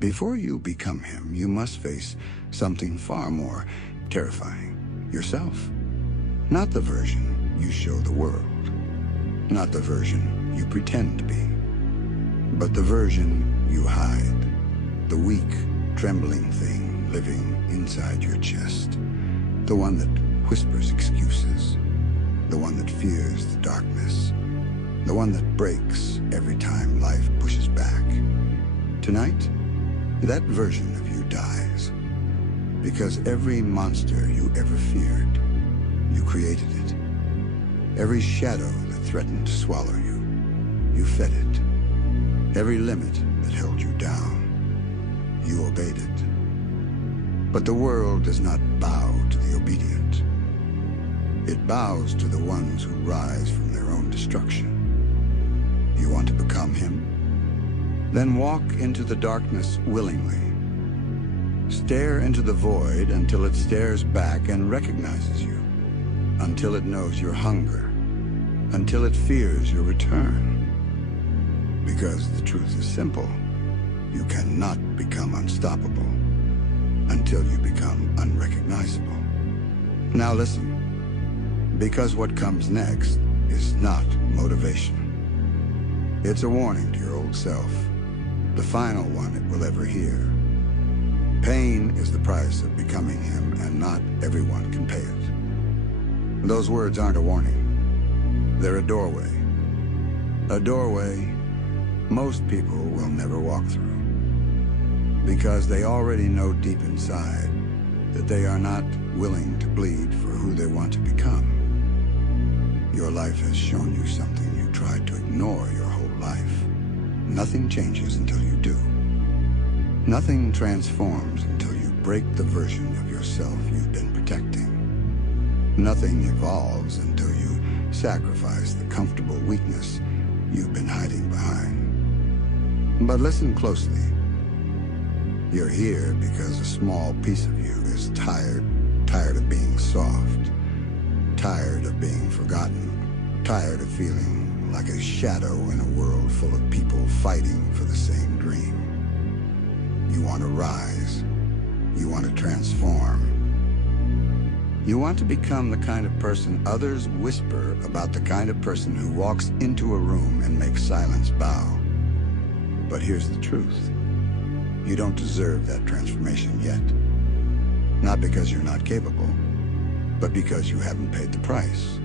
Before you become him, you must face something far more terrifying. Yourself. Not the version you show the world. Not the version you pretend to be. But the version you hide. The weak, trembling thing living inside your chest. The one that whispers excuses. The one that fears the darkness. The one that breaks every time life pushes back. Tonight, that version of you dies. Because every monster you ever feared, you created it. Every shadow that threatened to swallow you, you fed it. Every limit that held you down, you obeyed it. But the world does not bow to the obedient. It bows to the ones who rise from their own destruction. You want to become him? Then walk into the darkness willingly. Stare into the void until it stares back and recognizes you. Until it knows your hunger. Until it fears your return. Because the truth is simple. You cannot become unstoppable until you become unrecognizable. Now listen, because what comes next is not motivation. It's a warning to your old self, the final one it will ever hear. Pain is the price of becoming him, and not everyone can pay it. Those words aren't a warning. They're a doorway. A doorway most people will never walk through. Because they already know deep inside that they are not willing to bleed for who they want to become. Your life has shown you something you tried to ignore your whole life. Nothing changes until you do. Nothing transforms until you break the version of yourself you've been protecting. Nothing evolves until you sacrifice the comfortable weakness you've been hiding behind. But listen closely. You're here because a small piece of you is tired of being soft, tired of being forgotten, tired of feeling like a shadow in a world full of people fighting for the same dream. You want to rise. You want to transform. You want to become the kind of person others whisper about, the kind of person who walks into a room and makes silence bow. But here's the truth. You don't deserve that transformation yet. Not because you're not capable, but because you haven't paid the price.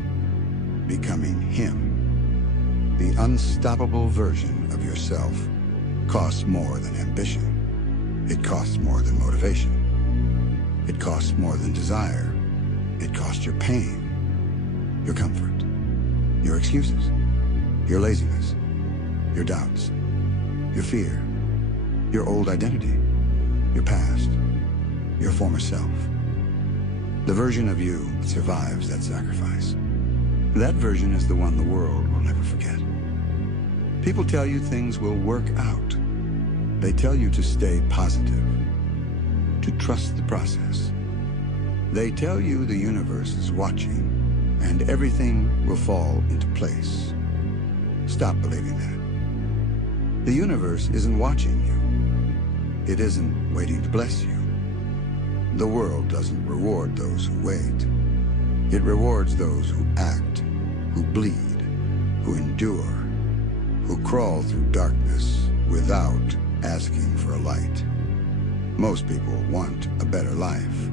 Becoming him, the unstoppable version of yourself, costs more than ambition. It costs more than motivation. It costs more than desire. It costs your pain, your comfort, your excuses, your laziness, your doubts, your fear, your old identity, your past, your former self. The version of you that survives that sacrifice. That version is the one the world will never forget. People tell you things will work out. They tell you to stay positive, to trust the process. They tell you the universe is watching and everything will fall into place. Stop believing that. The universe isn't watching you. It isn't waiting to bless you. The world doesn't reward those who wait. It rewards those who act, who bleed, who endure, who crawl through darkness without asking for a light. Most people want a better life,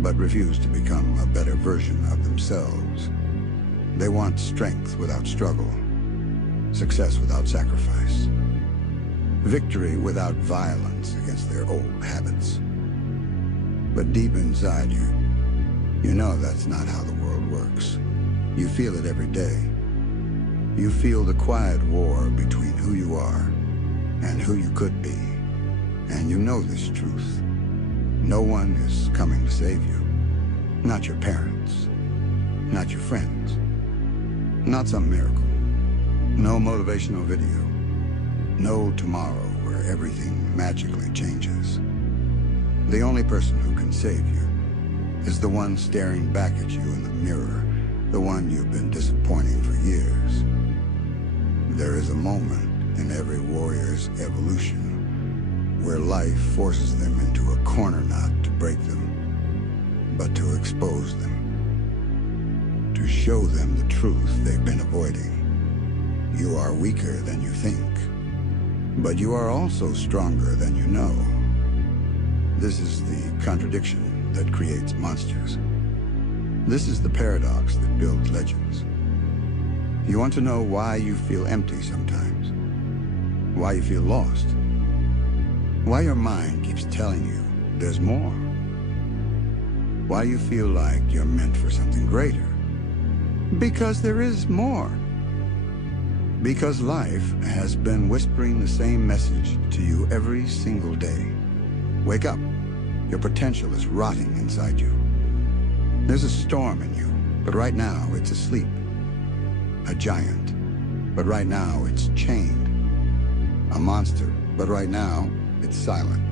but refuse to become a better version of themselves. They want strength without struggle, success without sacrifice, victory without violence against their old habits. But deep inside you, you know that's not how the world works. You feel it every day. You feel the quiet war between who you are and who you could be. And you know this truth. No one is coming to save you. Not your parents. Not your friends. Not some miracle. No motivational video. No tomorrow where everything magically changes. The only person who can save you is the one staring back at you in the mirror, the one you've been disappointing for years. There is a moment in every warrior's evolution where life forces them into a corner not to break them, but to expose them, to show them the truth they've been avoiding. You are weaker than you think, but you are also stronger than you know. This is the contradiction that creates monsters. This is the paradox that builds legends. You want to know why you feel empty sometimes? Why you feel lost? Why your mind keeps telling you there's more? Why you feel like you're meant for something greater? Because there is more. Because life has been whispering the same message to you every single day. Wake up. Your potential is rotting inside you. There's a storm in you, but right now it's asleep. A giant, but right now it's chained. A monster, but right now it's silent.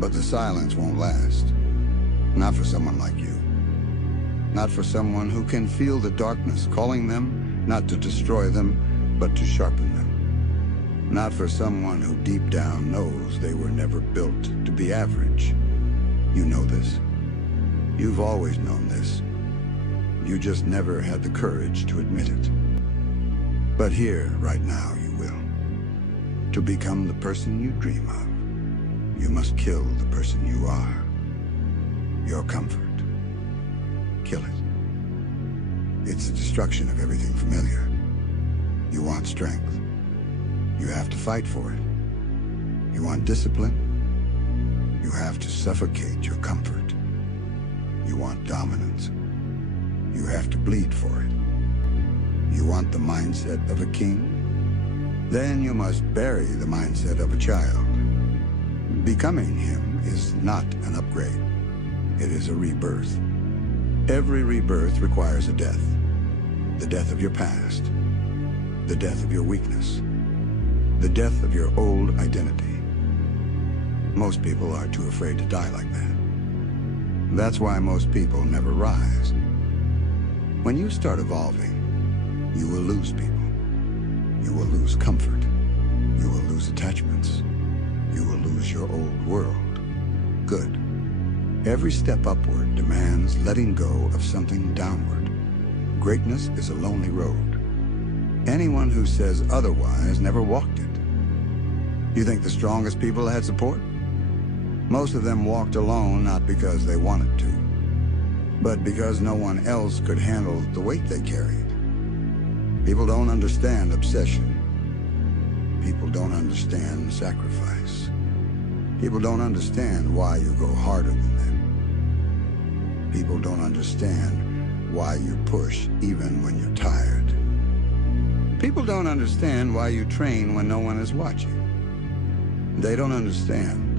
But the silence won't last. Not for someone like you. Not for someone who can feel the darkness calling them, not to destroy them, but to sharpen them. Not for someone who deep down knows they were never built to be average. You know this. You've always known this. You just never had the courage to admit it. But here, right now, you will. To become the person you dream of, you must kill the person you are. Your comfort. Kill it. It's the destruction of everything familiar. You want strength. You have to fight for it. You want discipline. You have to suffocate your comfort. You want dominance. You have to bleed for it. You want the mindset of a king? Then you must bury the mindset of a child. Becoming him is not an upgrade. It is a rebirth. Every rebirth requires a death. The death of your past. The death of your weakness. The death of your old identity. Most people are too afraid to die like that. That's why most people never rise. When you start evolving, you will lose people. You will lose comfort. You will lose attachments. You will lose your old world. Good. Every step upward demands letting go of something downward. Greatness is a lonely road. Anyone who says otherwise never walked it. You think the strongest people had support? Most of them walked alone not because they wanted to, but because no one else could handle the weight they carried. People don't understand obsession. People don't understand sacrifice. People don't understand why you go harder than them. People don't understand why you push even when you're tired. People don't understand why you train when no one is watching. They don't understand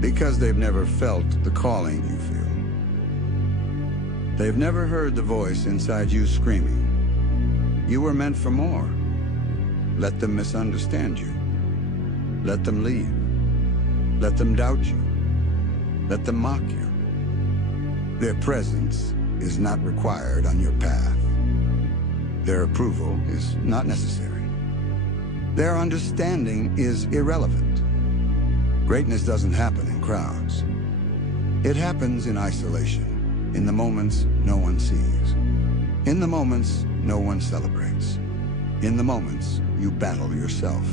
because they've never felt the calling you feel. They've never heard the voice inside you screaming, "You were meant for more." Let them misunderstand you. Let them leave. Let them doubt you. Let them mock you. Their presence is not required on your path. Their approval is not necessary. Their understanding is irrelevant. Greatness doesn't happen in crowds. It happens in isolation, in the moments no one sees, in the moments no one celebrates, in the moments you battle yourself.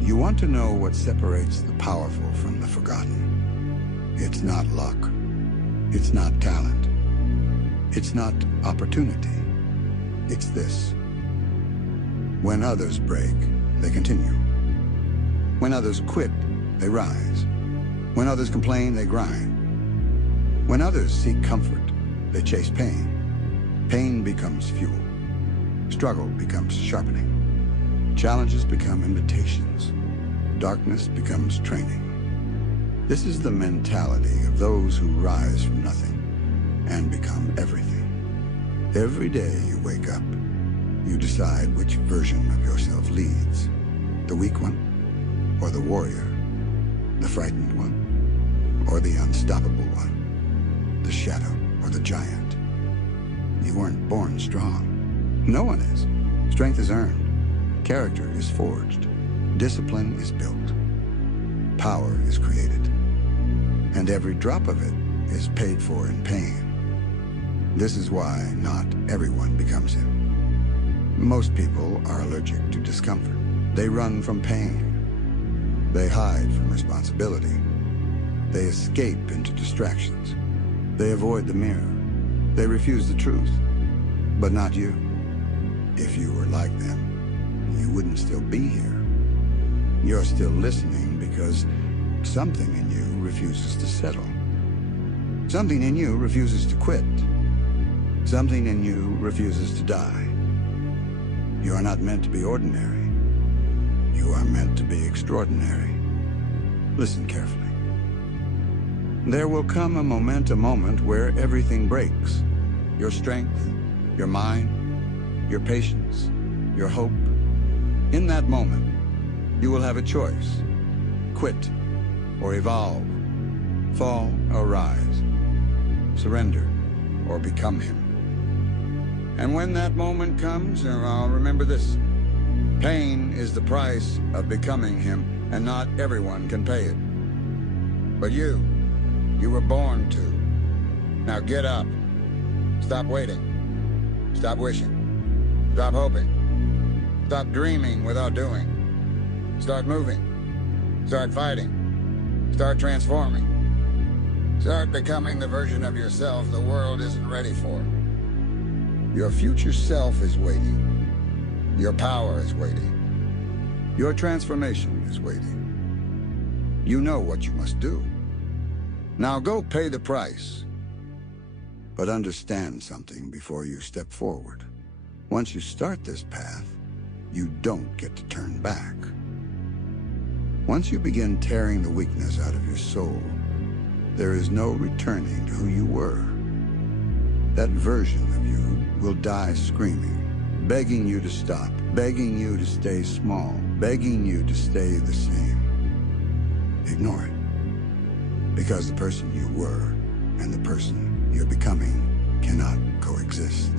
You want to know what separates the powerful from the forgotten. It's not luck. It's not talent. It's not opportunity. It's this. When others break, they continue. When others quit, they rise. When others complain, they grind. When others seek comfort, they chase pain. Pain becomes fuel. Struggle becomes sharpening. Challenges become invitations. Darkness becomes training. This is the mentality of those who rise from nothing and become everything. Every day you wake up, you decide which version of yourself leads. The weak one, or the warrior. The frightened one, or the unstoppable one. The shadow, or the giant. You weren't born strong. No one is. Strength is earned. Character is forged. Discipline is built. power is created. And every drop of it is paid for in pain. This is why not everyone becomes him. Most people are allergic to discomfort. They run from pain. They hide from responsibility. They escape into distractions. They avoid the mirror. They refuse the truth. But not you. If you were like them, you wouldn't still be here. You're still listening because something in you refuses to settle. Something in you refuses to quit. Something in you refuses to die. You are not meant to be ordinary. You are meant to be extraordinary. Listen carefully. There will come a moment where everything breaks. Your strength, your mind, your patience, your hope. In that moment, you will have a choice. Quit or evolve. Fall or rise. Surrender or become him. And when that moment comes, remember this. Pain is the price of becoming him, and not everyone can pay it. But you were born to. Now get up. Stop waiting. Stop wishing. Stop hoping. Stop dreaming without doing. Start moving. Start fighting. Start transforming. Start becoming the version of yourself the world isn't ready for. Your future self is waiting. Your power is waiting. Your transformation is waiting. You know what you must do. Now go pay the price. But understand something before you step forward. Once you start this path, you don't get to turn back. Once you begin tearing the weakness out of your soul, there is no returning to who you were. That version of you will die screaming, begging you to stop, begging you to stay small, begging you to stay the same. Ignore it. Because the person you were and the person you're becoming cannot coexist.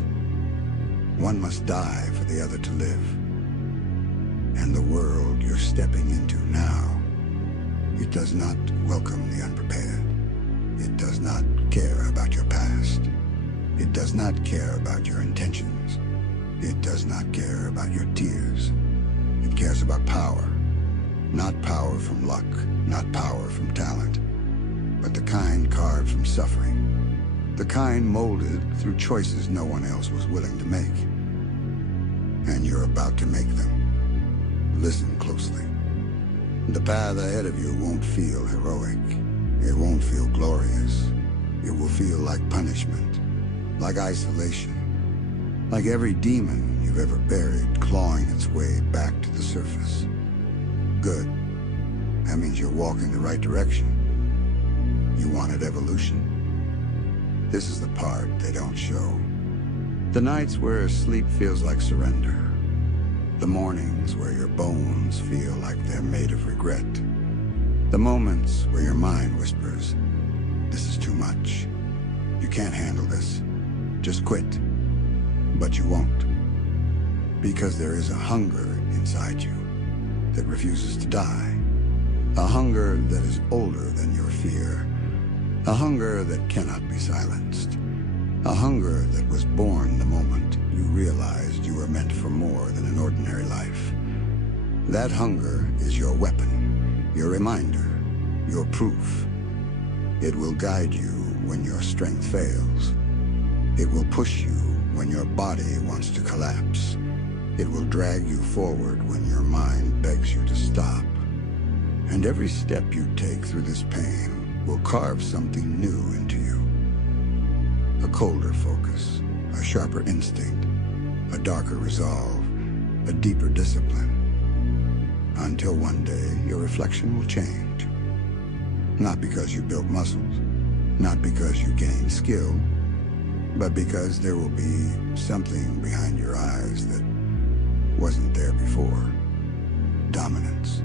One must die for the other to live. And the world you're stepping into now, it does not welcome the unprepared. It does not care about your past. It does not care about your intentions. It does not care about your tears. It cares about power. Not power from luck, not power from talent, but the kind carved from suffering. The kind molded through choices no one else was willing to make. And you're about to make them. Listen closely. The path ahead of you won't feel heroic. It won't feel glorious. It will feel like punishment, like isolation, like every demon you've ever buried clawing its way back to the surface. Good. That means you're walking the right direction. You wanted evolution? This is the part they don't show. The nights where sleep feels like surrender. The mornings where your bones feel like they're made of regret. The moments where your mind whispers, this is too much. You can't handle this. Just quit. But you won't. Because there is a hunger inside you that refuses to die. A hunger that is older than your fear. A hunger that cannot be silenced. A hunger that was born the moment you realized you were meant for more than an ordinary life. That hunger is your weapon, your reminder, your proof. It will guide you when your strength fails. It will push you when your body wants to collapse. It will drag you forward when your mind begs you to stop. And every step you take through this pain will carve something new into you. A colder focus, a sharper instinct, a darker resolve, a deeper discipline. Until one day, your reflection will change. Not because you built muscles, not because you gained skill, but because there will be something behind your eyes that wasn't there before. Dominance.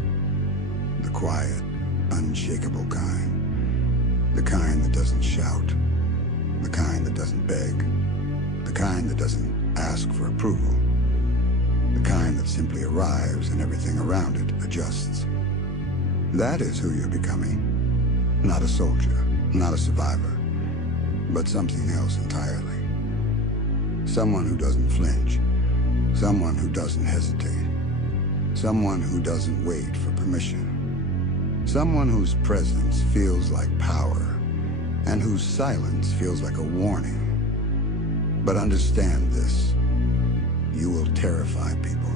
The quiet, unshakable kind. The kind that doesn't shout. The kind that doesn't beg. The kind that doesn't ask for approval. The kind that simply arrives and everything around it adjusts. That is who you're becoming. Not a soldier, not a survivor, but something else entirely. Someone who doesn't flinch, someone who doesn't hesitate, someone who doesn't wait for permission, someone whose presence feels like power and whose silence feels like a warning. But understand this, you will terrify people,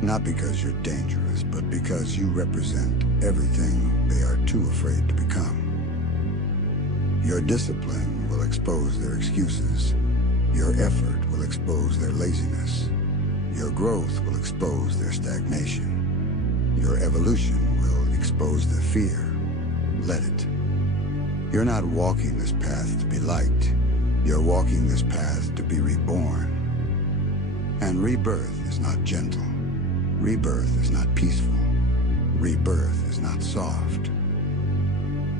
not because you're dangerous, but because you represent everything they are too afraid to become. Your discipline will expose their excuses. Your effort will expose their laziness. Your growth will expose their stagnation. Your evolution will expose their fear. Let it. You're not walking this path to be liked. You're walking this path to be reborn. And rebirth is not gentle. Rebirth is not peaceful. Rebirth is not soft.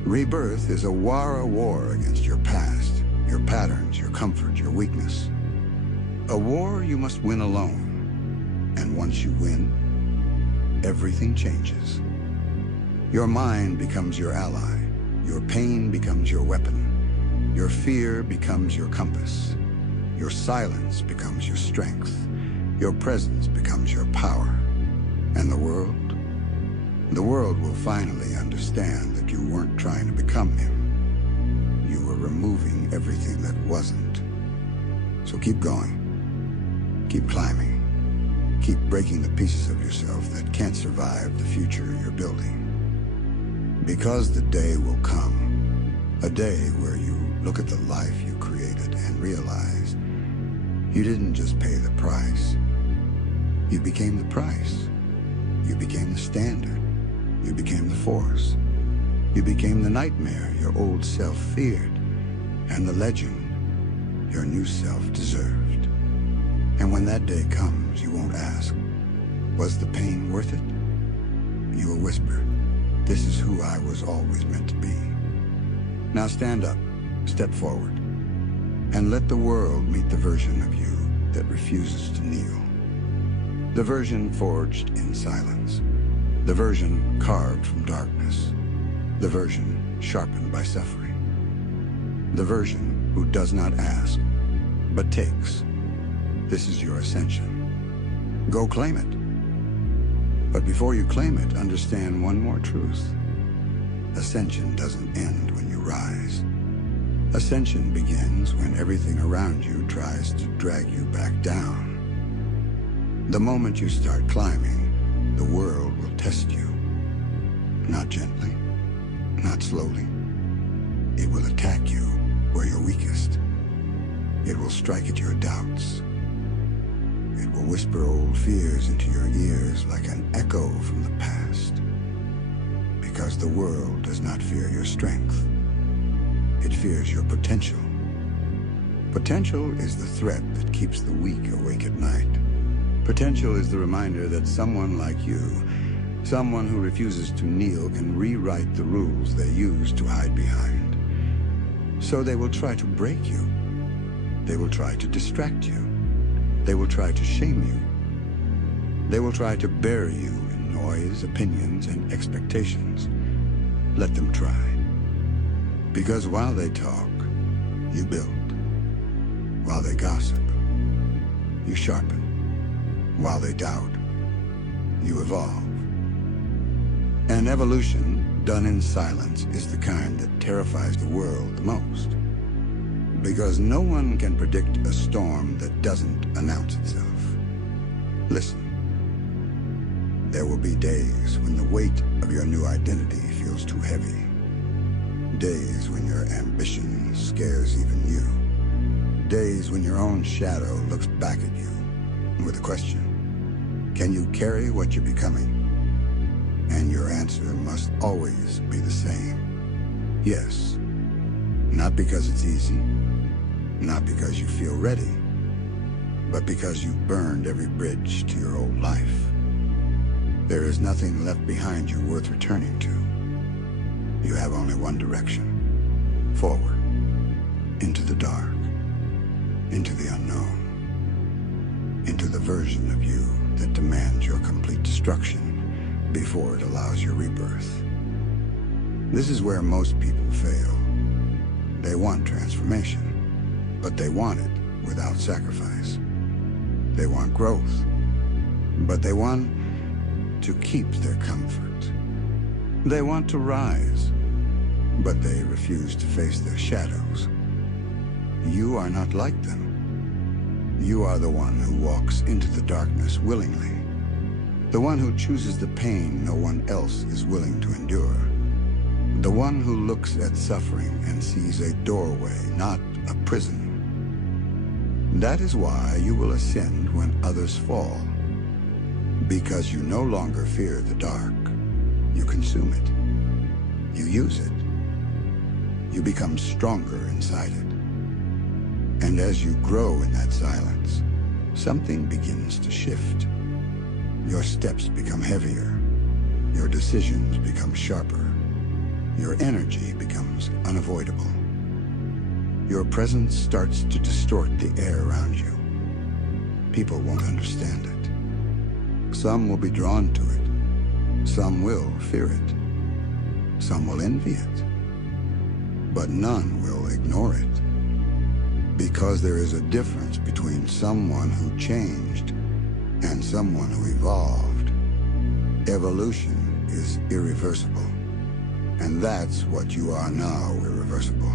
Rebirth is a war against your past, your patterns, your comfort, your weakness. A war you must win alone. And once you win, everything changes. Your mind becomes your ally. Your pain becomes your weapon. Your fear becomes your compass. Your silence becomes your strength. Your presence becomes your power. And the world? The world will finally understand that you weren't trying to become him. You were removing everything that wasn't. So keep going. Keep climbing. Keep breaking the pieces of yourself that can't survive the future you're building. Because the day will come. A day where you look at the life you created and realize you didn't just pay the price. You became the price. You became the standard. You became the force. You became the nightmare your old self feared, and the legend your new self deserved. And when that day comes, you won't ask, was the pain worth it? You will whisper, this is who I was always meant to be. Now stand up, step forward, and let the world meet the version of you that refuses to kneel. The version forged in silence. The version carved from darkness. The version sharpened by suffering. The version who does not ask, but takes. This is your ascension. Go claim it. But before you claim it, understand one more truth. Ascension doesn't end when you rise. Ascension begins when everything around you tries to drag you back down. The moment you start climbing, the world will test you. Not gently, not slowly. It will attack you where you're weakest. It will strike at your doubts. It will whisper old fears into your ears like an echo from the past. Because the world does not fear your strength. It fears your potential. Potential is the threat that keeps the weak awake at night. Potential is the reminder that someone like you, someone who refuses to kneel, can rewrite the rules they use to hide behind. So they will try to break you. They will try to distract you. They will try to shame you. They will try to bury you in noise, opinions, and expectations. Let them try. Because while they talk, you build. While they gossip, you sharpen. While they doubt, you evolve. And evolution, done in silence, is the kind that terrifies the world the most. Because no one can predict a storm that doesn't announce itself. Listen. There will be days when the weight of your new identity feels too heavy. Days when your ambition scares even you. Days when your own shadow looks back at you with a question. Can you carry what you're becoming? And your answer must always be the same. Yes. Not because it's easy, not because you feel ready, but because you've burned every bridge to your old life. There is nothing left behind you worth returning to. You have only one direction. Forward. Into the dark. Into the unknown. Into the version of you that demands your complete destruction before it allows your rebirth. This is where most people fail. They want transformation, but they want it without sacrifice. They want growth, but they want to keep their comfort. They want to rise, but they refuse to face their shadows. You are not like them. You are the one who walks into the darkness willingly, the one who chooses the pain no one else is willing to endure, the one who looks at suffering and sees a doorway, not a prison. That is why you will ascend when others fall, because you no longer fear the dark. You consume it. You use it. You become stronger inside it. And as you grow in that silence, something begins to shift. Your steps become heavier. Your decisions become sharper. Your energy becomes unavoidable. Your presence starts to distort the air around you. People won't understand it. Some will be drawn to it. Some will fear it. Some will envy it. But none will ignore it. Because there is a difference between someone who changed and someone who evolved. Evolution is irreversible. And that's what you are now, irreversible.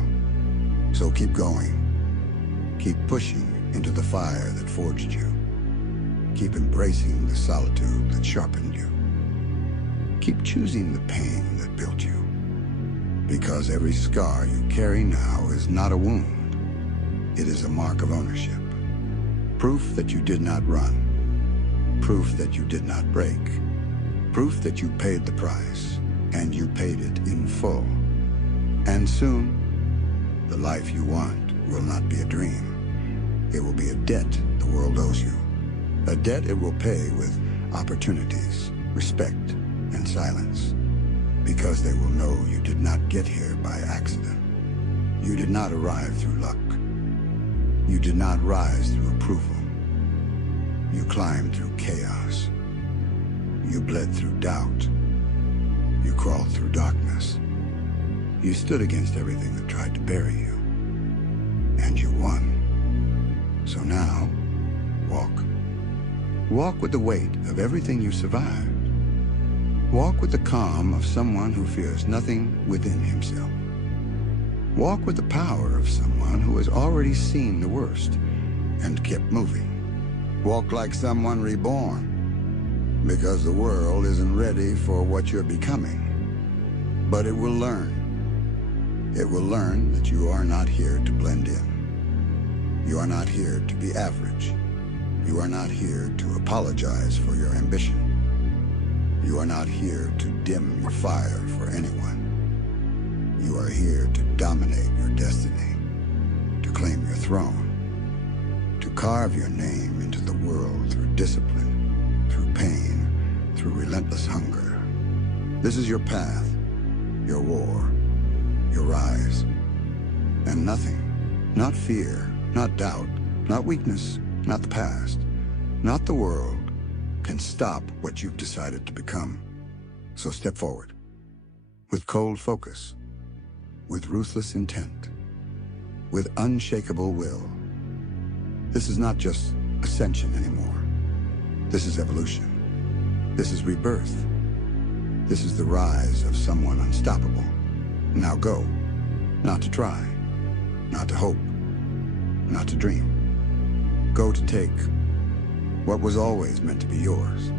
So keep going. Keep pushing into the fire that forged you. Keep embracing the solitude that sharpened you. Keep choosing the pain that built you. Because every scar you carry now is not a wound. It is a mark of ownership. Proof that you did not run. Proof that you did not break. Proof that you paid the price, and you paid it in full. And soon, the life you want will not be a dream. It will be a debt the world owes you. A debt it will pay with opportunities, respect, and silence. Because they will know you did not get here by accident. You did not arrive through luck. You did not rise through approval. You climbed through chaos. You bled through doubt. You crawled through darkness. You stood against everything that tried to bury you. And you won. So now, walk. Walk with the weight of everything you survived. Walk with the calm of someone who fears nothing within himself. Walk with the power of someone who has already seen the worst and kept moving. Walk like someone reborn, because the world isn't ready for what you're becoming. But it will learn. It will learn that you are not here to blend in. You are not here to be average. You are not here to apologize for your ambition. You are not here to dim your fire for anyone. You are here to dominate your destiny, to claim your throne, to carve your name into the world through discipline, through pain, through relentless hunger. This is your path, your war, your rise. And nothing, not fear, not doubt, not weakness, not the past, not the world, can stop what you've decided to become. So step forward, with cold focus, with ruthless intent, with unshakable will. This is not just ascension anymore. This is evolution. This is rebirth. This is the rise of someone unstoppable. Now go, not to try, not to hope, not to dream. Go to take what was always meant to be yours.